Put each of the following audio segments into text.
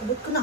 Abot ko na.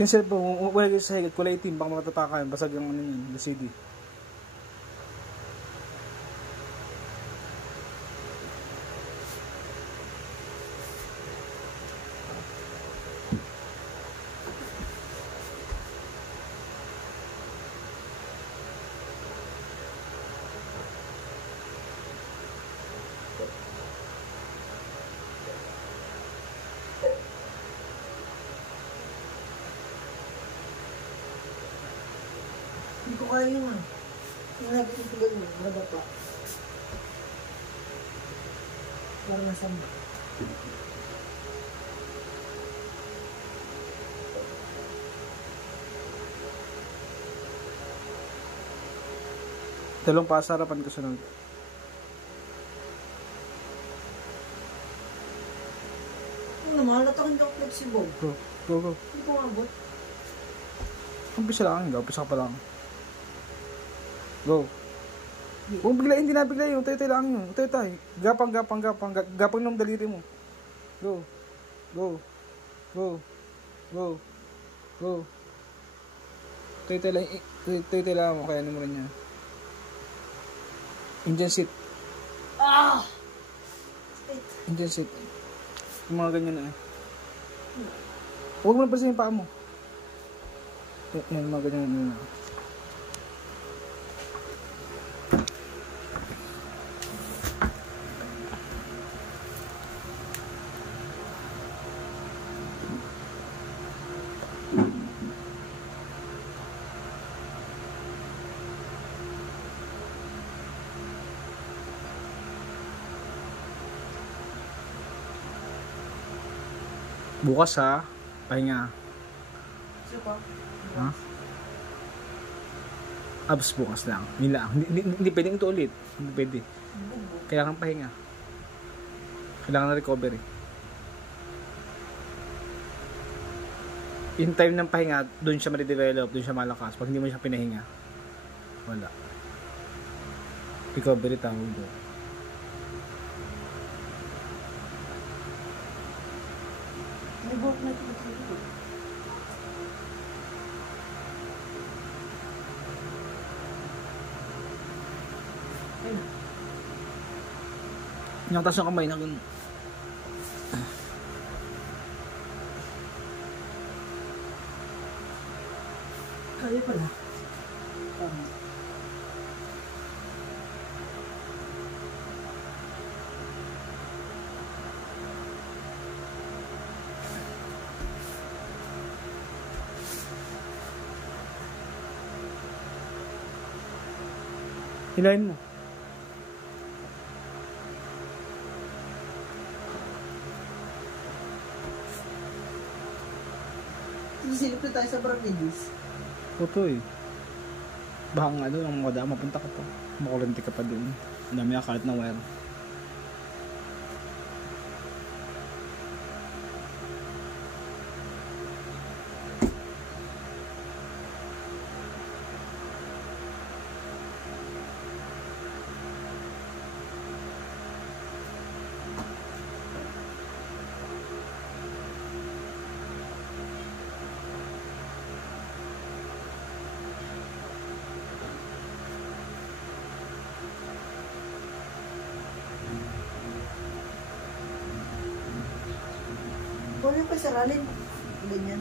Yung cellphone, wala sa higit, kulay itim, baka matatakan, basag yung ano yun, LCD. Hindi ko kaya yun ah. Yung nag-iitigan mo, nababa pa. Parang nasama. Dalawang pa sa harapan ko sunod. Ano naman, natakin ka flexible. Go, go, go. Hindi ko mabot. Umpisa lang, umpisa ka pa lang. Go. Kung bigla, hindi na bigla yun, tay-tay lang yun. Tay-tay. Gapang ng daliri mo. Go. Go. Go. Go. Go. Tay-tay lang mo, kaya mo rin niya. Engine seat. Ah! Engine seat. Yung mga ganyan na eh. Huwag mo napasin yung paa mo. Yan, mga ganyan na. Bukas ha, pahinga. Sipa? Ha? Abs bukas lang. Hindi pwedeng ito ulit. Hindi pwede. Kailangan pahinga. Kailangan na recovery. In time ng pahinga, doon siya ma-develop, doon siya malakas. Pag hindi mo siya pinahinga, wala. Recovery tawag doon. May buhok na ito. Ayun. Yung taas ng kamay na ganun. Kaya pala. Hilahin mo. Sisilip na tayo sa Barangay. Puto eh. Baka nga doon, ang mga daan, mapunta ka pa. Makulanti ka pa doon. Ang dami akalat na wire. Kung yung pasaralin, ganyan.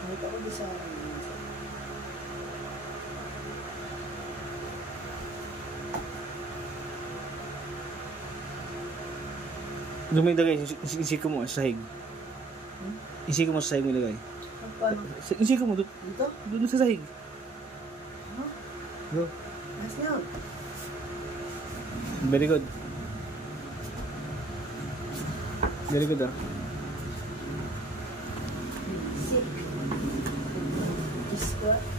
Nakita ko din sa Doon mo ilagay, isiko mo sa sahig. Isiko mo sa sahig mo ilagay. Paano? Isiko mo, Dito? doon sa sahig. Huh? Go. Ayos na yun. Very good. Very good ah. Sick. Iska.